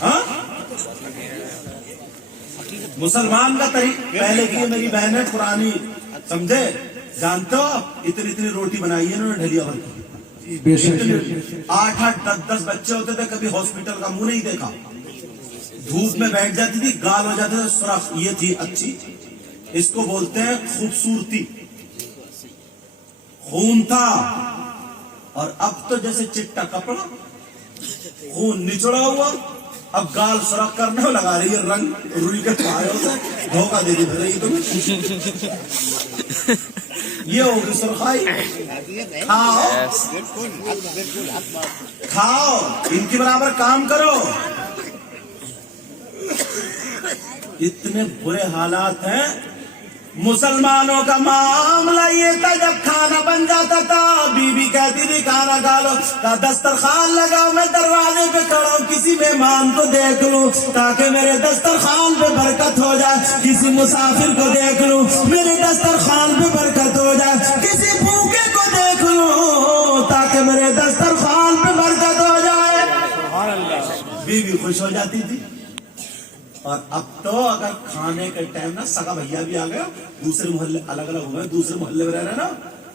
ہاں مسلمان کا طریقہ پہلے کی میری بہن ہے پرانی سمجھے جانتے ہو اتنی اتنی روٹی بنائی ہے انہوں نے ڈھلیا بھر کی 8-10 بچے ہوتے تھے کبھی ہاسپٹل کا منہ نہیں دیکھا دھوپ میں بیٹھ جاتی تھی گال ہو جاتے تھے سرخ یہ تھی اچھی اس کو بولتے ہیں خوبصورتی خون تھا اور اب تو جیسے چٹا کپڑا خون نچڑا ہوا اب گال سرخ کرنے لگا رہی ہے رنگ روئی کے پایوں سے دھوکہ دے دی رہی تمہیں یہ ہوگی سرخائی کھاؤ کھاؤ ان کی برابر کام کرو اتنے برے حالات ہیں مسلمانوں کا معاملہ یہ تھا جب کھانا بن جاتا تھا بیوی کہتی تھی کھانا کھا لو دسترخوان لگاؤ میں دروازے پہ کھڑا ہوں کسی مہمان کو دیکھ لوں تاکہ میرے دسترخوان پہ برکت ہو جائے کسی مسافر کو دیکھ لوں میرے دسترخوان پہ برکت ہو جائے کسی بھوکے کو دیکھ لوں تاکہ میرے دسترخوان پہ برکت ہو جائے بیوی خوش ہو جاتی تھی اور اب تو اگر کھانے کے ٹائم نا سگا بھیا بھی آ گیا دوسرے محلے الگ الگ ہوئے دوسرے محلے میں رہ رہے نا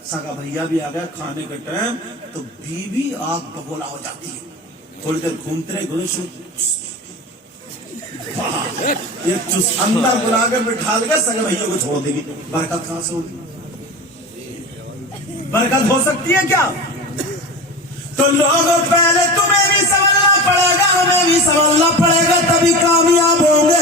سگا بھیا بھی آ گیا کھانے کے ٹائم تو بیوی آگ بگولا ہو جاتی ہے تھوڑی دیر گھومتے رہے گھومے یہ چس اندر بلا کر بٹھا کے سگا بھیا کو چھوڑ دے گی برکت کہاں سے ہوگی برکت ہو سکتی ہے کیا تو لوگوں پہلے تمہیں بھی سمجھنا پڑے گا ہمیں بھی سمجھنا پڑے گا تبھی کامیاب ہوں گے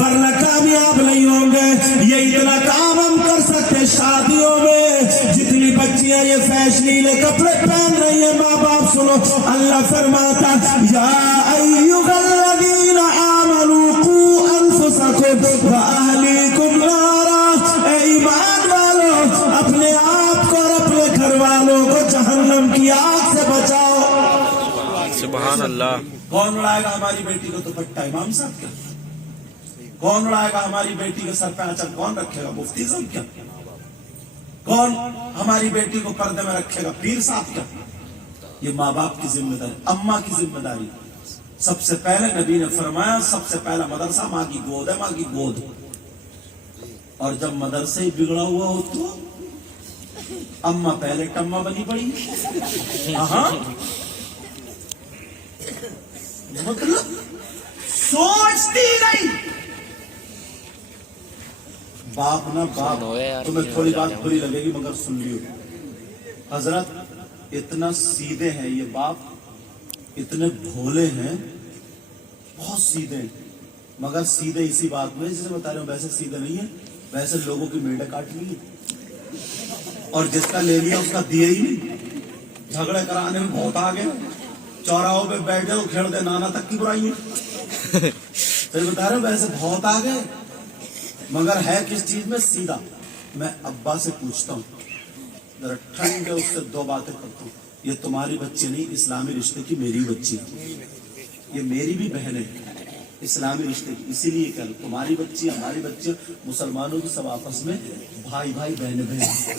ورنہ کامیاب نہیں ہوں گے یہ اتنا کام ہم کر سکتے شادیوں میں جتنی بچیاں یہ فیشنیلے کپڑے پہن رہی ہیں ماں باپ سنو اللہ فرماتا یا ایھا الذین آمنوا قوا انفسکم واہلیکم نارا اے ایمان والو اپنے آپ کو اور اپنے گھر والوں کو جہنم کی آگ سے بچاؤ سبحان اللہ کون اڑائے گا ہماری بیٹی کو دوپٹہ امام صاحب کیا کون اڑائے گا ہماری بیٹی کے سر پہ آنچل کون رکھے گا مفتی صاحب کیا کون ہماری بیٹی کو پردے میں رکھے گا پیر صاحب کیا یہ ماں باپ کی ذمہ داری اماں کی ذمہ داری سب سے پہلے نبی نے فرمایا سب سے پہلا مدرسہ ماں کی گود ہے ماں کی گود اور جب مدرسے ہی بگڑا ہوا ہو تو اماں پہلے ٹما بنی پڑی ہاں مطلب سوچتی نہیں باپ نا باپ تمہیں تھوڑی بات بری لگے گی مگر سن لیو حضرت اتنا سیدھے ہیں یہ باپ اتنے بھولے ہیں بہت سیدھے ہیں مگر سیدھے اسی بات میں جسے بتا رہے ہوں ویسے سیدھے نہیں ہے ویسے لوگوں کی میڈے کاٹ لی اور جس کا لے لیا اس کا دیا ہی نہیں جھگڑے کرانے میں بہت آگے چوراہوں پہ بیٹھ جاؤ کھیڑ دے نانا تک کی برائی ہے پھر بتا رہے ویسے بہت آگے مگر ہے کس چیز میں سیدھا میں ابا سے پوچھتا ہوں ذرا ٹھنڈے اس سے دو باتیں کرتا ہوں یہ تمہاری بچی نہیں اسلامی رشتے کی میری بچی ہے یہ میری بھی بہن ہے اسلامی رشتے کی اسی لیے کہ تمہاری بچی ہماری بچی مسلمانوں کی سب آپس میں بھائی بھائی بہن بہن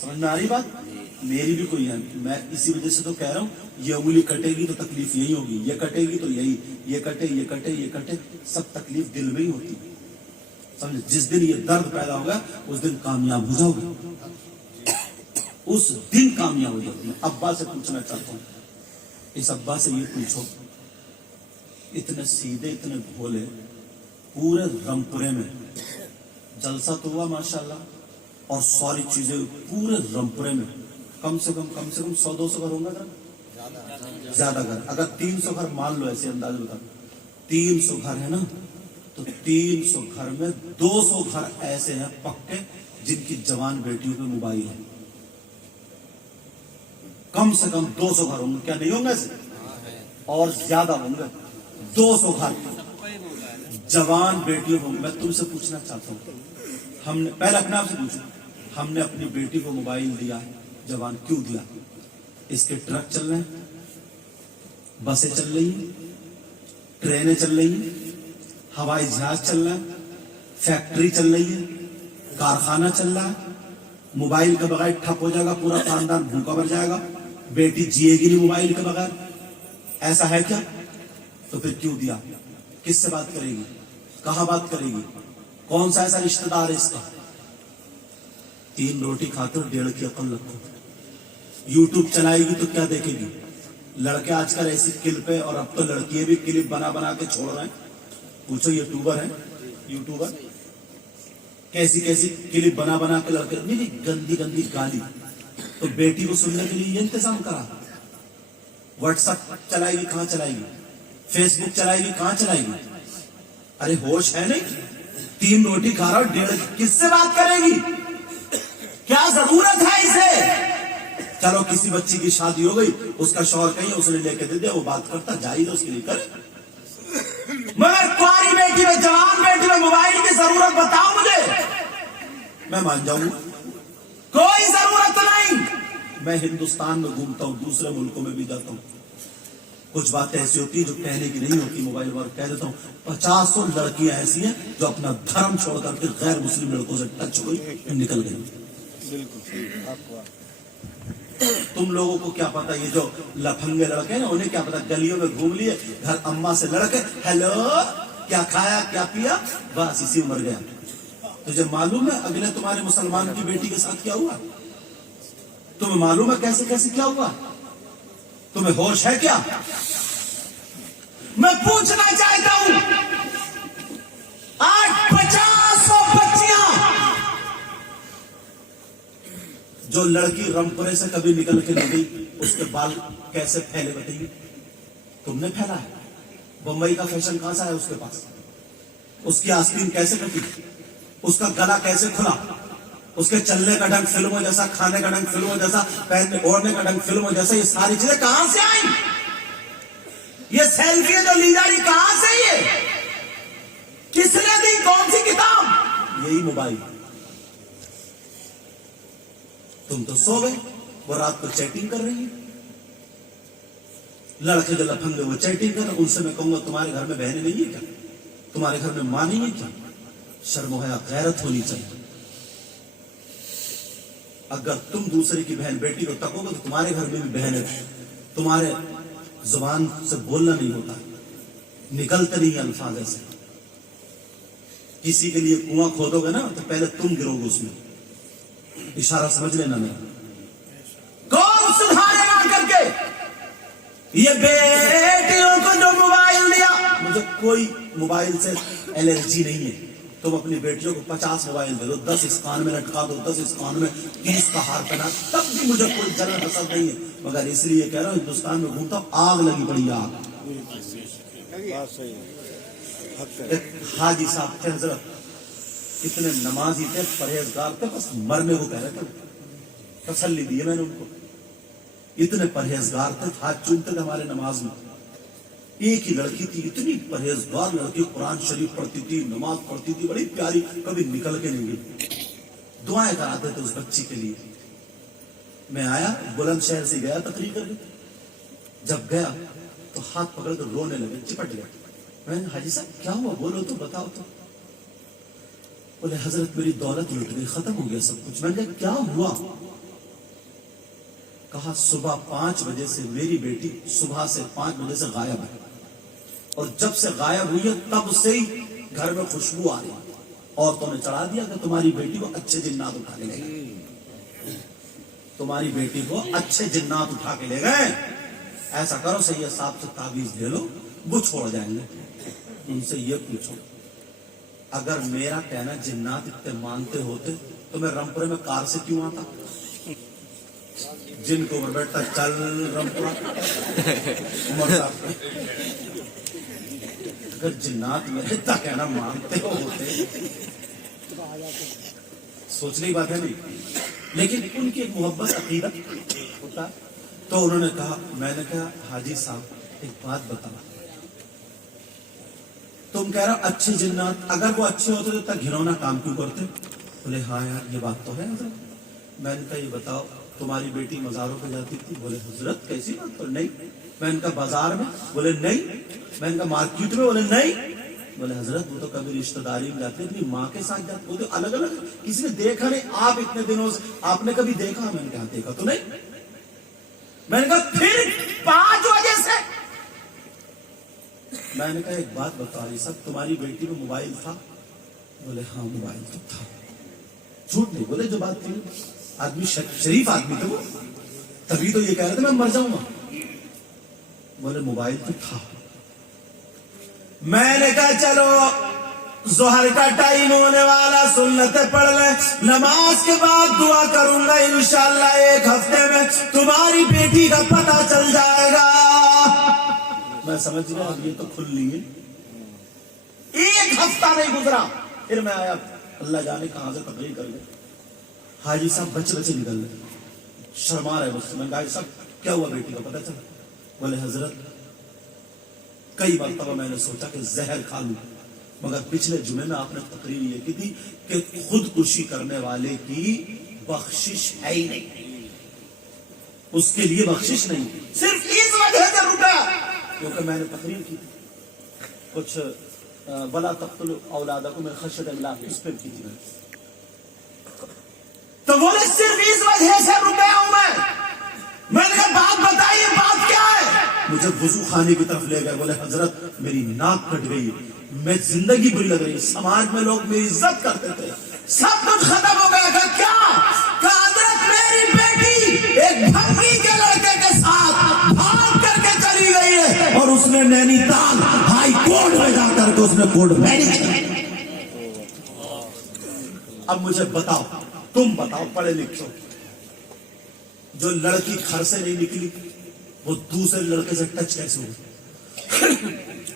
سمجھ میں آ رہی بات میری بھی کوئی ہے میں اسی وجہ سے تو کہہ رہا ہوں یہ انگلی کٹے گی تو تکلیف یہی ہوگی یہ کٹے گی تو یہی یہ کٹے یہ کٹے یہ کٹے سب تکلیف دل میں ہی ہوتی سمجھ جس دن یہ درد پیدا ہوگا اس دن کامیاب ہو جاؤ گے اس دن کامیاب ہو جاؤ گے ابا سے پوچھنا چاہتا ہوں اس ابا سے یہ پوچھو اتنے سیدھے اتنے بھولے پورے رمپورے میں جلسہ تو ہوا ماشاءاللہ اور ساری چیزیں پورے رمپورے میں کم سے کم 100-200 گھر ہوں گے زیادہ گھر اگر 300 گھر مان لو ایسے انداز بتا 300 گھر ہے نا تو 300 گھر میں 200 گھر ایسے ہیں پکے جن کی جوان بیٹیوں پہ موبائل ہے کم سے کم 200 گھر ہوں گے کیا نہیں ہوں گے ایسے اور زیادہ ہوں گے 200 گھر جوان بیٹیوں کو میں تم سے پوچھنا چاہتا ہوں ہم نے پہلے اپنے آپ سے پوچھو ہم نے اپنی بیٹی کو موبائل دیا ہے جوان کیوں دیا اس کے ٹرک چل رہے ہیں بسیں چل رہی ہیں ٹرینیں چل رہی ہیں ہوائی جہاز چل رہا ہے فیکٹری چل رہی ہے کارخانہ چل رہا ہے موبائل کے بغیر ٹھپ ہو جائے گا پورا خاندان بھوکا مر جائے گا بیٹی جیے گی نہیں موبائل کے بغیر ایسا ہے کیا تو پھر کیوں دیا؟ کس سے بات کرے گی؟ کہاں بات کرے گی؟ کون سا ایسا رشتہ دار ہے اس کا؟ 3 روٹی کھاتے ہو 1.5 کی عقل رکھو. یوٹیوب چلائے گی تو کیا دیکھے گی؟ لڑکے آج کل ایسی کلپیں، اور اب تو لڑکیاں بھی کلپ بنا بنا کے چھوڑ رہے ہیں. پوچھو یوٹیوبر ہیں، یوٹیوبر کیسی کیسی کلپ بنا بنا کے لڑکے، نہیں گندی گندی گالی. تو بیٹی کو سننے کے لیے یہ انتظام کرا. واٹس ایپ چلائے گی کہاں چلائے گی؟ فیس بک چلائے گی کہاں چلائے گی؟ ارے ہوش ہے نہیں؟ 3 روٹی کھا رہا ہو 1.5 کس سے بات کرے گی؟ کیا ضرورت ہے اسے؟ چلو کسی بچی کی شادی ہو گئی، اس کا شوہر کہیں اس نے لے کے دے دیا، وہ بات کرتا جائز اس کے لیے کرے. مگر کاری بیٹی میں، جوان بیٹی میں موبائل کی ضرورت بتاؤ مجھے، میں مان جاؤں. کوئی ضرورت نہیں. میں ہندوستان میں گھومتا ہوں، دوسرے ملکوں میں بھی جاتا ہوں. کچھ باتیں ایسی ہوتی ہیں جو کہنے کی نہیں ہوتی، موبائل پر کہہ دیتا ہوں. 50 لڑکیاں ایسی ہیں جو اپنا دھرم چھوڑ کر کے غیر مسلم لڑکوں سے ٹچ ہو گئی، نکل گئی. تم لوگوں کو کیا پتا، یہ جو لفنگے لڑکے ہیں نا، انہیں کیا پتا، گلیوں میں گھوم لیے، گھر اماں سے لڑکے ہیلو کیا کھایا کیا پیا، بس اسی عمر گیا. تجھے معلوم ہے اگلے تمہارے مسلمان کی بیٹی کے ساتھ کیا ہوا؟ تمہیں معلوم ہے کیسے کیسے کیا ہوا؟ تمہیں ہوش ہے کیا؟ میں پوچھنا چاہتا ہوں، آج 50 بچیاں جو لڑکی رمپورے سے کبھی نکل کے نہیں گئی، اس کے بال کیسے پھیلے بتائیے؟ تم نے پھیلا ہے. بمبئی کا فیشن کہاں سے ہے اس کے پاس؟ اس کی آستین کیسے کٹی؟ اس کا گلا کیسے کھلا؟ اس کے چلنے کا ڈھنگ فلموں جیسا، کھانے کا ڈھنگ فلموں جیسا، پہننے اوڑھنے کا ڈھنگ فلموں جیسا، یہ ساری چیزیں کہاں سے آئی؟ یہ سیلفی جو لی جا رہی کہاں سے؟ یہ کس نے دی؟ کون سی کتاب؟ یہی موبائل. تم تو سو گئے، وہ رات کو چیٹنگ کر رہی ہے. لڑکے جو لفنگے وہ چیٹنگ کر رہے، ان سے میں کہوں گا تمہارے گھر میں بہنیں نہیں ہے کیا؟ تمہارے گھر میں ماں نہیں ہے کیا؟ شرم و حیا غیرت ہونی چاہیے. اگر تم دوسرے کی بہن بیٹی کو تکو گے تو تمہارے گھر میں بھی بہن ہے. تمہارے زبان سے بولنا نہیں ہوتا، نکلتے نہیں الفاظ ایسے. کسی کے لیے کنواں کھودو گے نا تو پہلے تم گرو گے اس میں. اشارہ سمجھ لینا. میں کون سدھارے گا کر کے؟ یہ بیٹیوں کو جو موبائل دیا، مجھے کوئی موبائل سے الرجی نہیں ہے. تم اپنی بیٹیوں کو 50 موبائل دے دو، 10 اس کان میں لٹکا دو، 10 اس کان میں 30 کا ہار پہنا، تب بھی مجھے کوئی جلن حسد نہیں ہے. مگر اس لیے کہہ رہا ہوں، ہندوستان میں گھومتا ہوں، آگ لگی پڑی آگ. حاجی صاحب تھے حضرت، اتنے نمازی تھے، پرہیزگار تھے، بس مرنے کو کہہ رہے تھے. تسلی دی ہے میں نے ان کو. اتنے پرہیزگار تھے، ہاتھ چومتے تھے ہمارے نماز میں. ایک ہی لڑکی تھی، اتنی پرہیزگار لڑکی، قرآن شریف پڑھتی تھی، نماز پڑھتی تھی، بڑی پیاری، کبھی نکل کے نہیں گئی. دعائیں کراتے تھے اس بچی کے لیے. میں آیا، بلند شہر سے گیا تقریر کر کے. جب گیا تو ہاتھ پکڑ کر رونے لگے، چپٹ گیا. میں نے حاجی صاحب کیا ہوا، بولو تو، بتاؤ تو. بولے حضرت میری دولت لٹ گئی، ختم ہو گیا سب کچھ. میں نے کہا کیا ہوا؟ کہا صبح 5 بجے سے میری بیٹی صبح سے 5 بجے سے غائب ہے، اور جب سے غائب ہوئی ہے تب سے ہی گھر میں خوشبو آ رہی. عورتوں نے چڑھا دیا کہ تمہاری بیٹی کو اچھے جنات اٹھا کے لے گئے، تمہاری بیٹی کو اچھے جنات اٹھا کے لے گئے. ایسا کرو سید صاحب سے تعویذ لے لو، وہ چھوڑ جائیں گے. ان سے یہ پوچھو، اگر میرا کہنا جنات اتنے مانتے ہوتے تو میں رمپورے میں کار سے کیوں آتا؟ جن کو بیٹھتا چل رمپورا عمر صاحب. اگر جنات میں اتنا کہنا مانتے ہوتے، سوچنے کی بات ہے نہیں. لیکن ان کی ایک محبت عقیدت ہوتا. تو انہوں نے کہا، میں نے کہا حاجی صاحب ایک بات بتاؤ، تم کہہ رہا اچھے جنات، اگر وہ اچھے ہوتے تو اتنا گھنونا کام کیوں کرتے؟ بولے ہاں یار یہ بات تو ہے حضرت. میں نے کہا یہ بتاؤ تمہاری بیٹی مزاروں پہ جاتی تھی؟ بولے حضرت کیسی بات؟ تو نہیں. میں نے کہا بازار میں؟ بولے نہیں. میں نے کہا مارکیٹ میں؟ بولے نہیں. بولے حضرت وہ تو کبھی رشتہ داری میں جاتے، اپنی ماں کے ساتھ جاتے، وہ تو الگ الگ، کسی نے دیکھا نہیں. آپ اتنے دنوں سے آپ نے کبھی دیکھا؟ میں نے کہا دیکھا تو نہیں. میں نے کہا پھر 5 بجے سے میں نے کہا ایک بات بتا رہی صاحب تمہاری بیٹی میں موبائل تھا؟ بولے ہاں موبائل تو تھا. جھوٹ نہیں بولے جو بات تھی. آدمی شریف آدمی تھے وہ, تبھی تو یہ کہہ رہے تھے میں مر جاؤں گا. بولے موبائل تو تھا. میں نے کہا چلو ظہر کا ٹائم ہونے والا, سنتیں پڑھ لیں, نماز کے بعد دعا کروں گا, انشاءاللہ 1 ہفتے میں تمہاری بیٹی کا پتہ چل جائے گا. میں سمجھ گیا اب یہ تو کھل لی ہے. 1 ہفتہ نہیں گزرا پھر میں آیا, اللہ جانے کہاں سے تقریر کر گئے. حاجی صاحب بچے بچے نکل رہے, شرما رہے مجھ سے. میں کہا صاحب کیا ہوا بیٹی کا پتہ چلا؟ بولے حضرت کئی مرتبہ میں نے سوچا کہ زہر کھا لوں, مگر پچھلے جمعے میں آپ نے تقریر یہ کی تھی کہ خودکشی کرنے والے کی بخشش ہے ہی نہیں, اس کے لیے بخشش نہیں, صرف اس وجہ سے رکا کیونکہ میں نے تقریر کی تھی کچھ بلا تقتلوا اولادکم من خشیۃ املاق, اس پہ کی تھی. تو بولے صرف اس وجہ سے رکا ہوں میں نے کہا بات بتائیے بات کیا ہے؟ مجھے وضو خانے کی طرف لے گئے. بولے حضرت میری ناک کٹ گئی, میں زندگی بری لگ رہی, سماج میں لوگ میری عزت کرتے تھے, سب کچھ ختم ہو گیا. کہ کیا؟ کہ حضرت میری بیٹی ایک بھنگی کے لڑکے کے ساتھ بھاگ کر کے چلی گئی ہے, اور اس نے نینی تال ہائی کورٹ میں جا کر کے اس نے کورٹ میرج کی. اب مجھے بتاؤ, تم بتاؤ پڑھے لکھو, جو لڑکی گھر سے نہیں نکلی وہ دوسرے لڑکے سے ٹچ کیسے ہوئی؟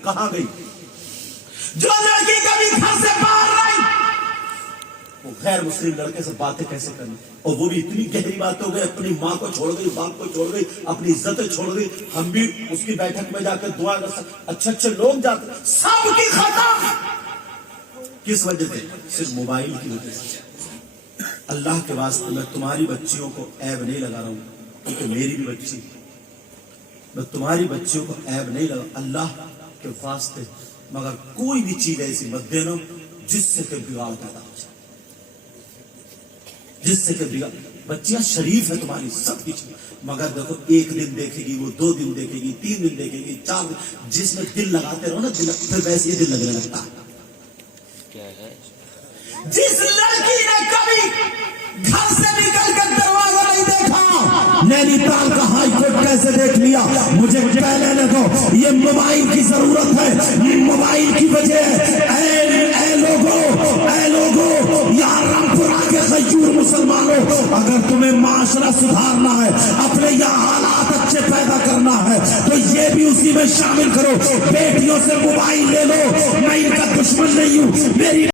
کہاں گئی؟ جو لڑکی کبھی گھر سے باہر نہیں وہ غیر مسلم لڑکے سے باتیں کیسے کرنی, اور وہ بھی اتنی گہری بات ہو گئی, اپنی ماں کو چھوڑ گئی, باپ کو چھوڑ گئی, اپنی عزتیں چھوڑ گئی. ہم بھی اس کی بیٹھک میں جا کے دعا کر سکتے, اچھے اچھے لوگ جاتے, سب کی ختم. کس وجہ سے؟ صرف موبائل کی وجہ سے. اللہ کے واسطے میں تمہاری بچیوں کو عیب نہیں لگا رہا ہوں, کیونکہ میری بھی بچی, میں تمہاری بچیوں کو عیب نہیں لگا اللہ کے واسطے, مگر کوئی بھی چیز ایسی مت دینا جس سے کہ بگاڑ پیدا ہو جائے, جس سے کہ بگاڑ. بچیاں شریف ہے تمہاری سب کی, مگر دیکھو 1 دن دیکھے گی, وہ 2 دن دیکھے گی, 3 دن دیکھے گی, 4 دن, جس میں دل لگاتے رہو نا دل, پھر ویسے ہی دل لگنے لگتا ہے. جس لڑکی نے کبھی گھر سے نکل کر دروازہ نہیں دیکھا, نینی تال کا ہائی کورٹ کیسے دیکھ لیا؟ مجھے کہنے لگو یہ موبائل کی ضرورت ہے, موبائل کی وجہ ہے. اے لوگوں یا رامپورہ کے غیور مسلمانوں, اگر تمہیں معاشرہ سدھارنا ہے, اپنے یہاں حالات اچھے پیدا کرنا ہے, تو یہ بھی اسی میں شامل کرو. بیٹیوں سے موبائل لے لو, میں ان کا دشمن نہیں ہوں, میری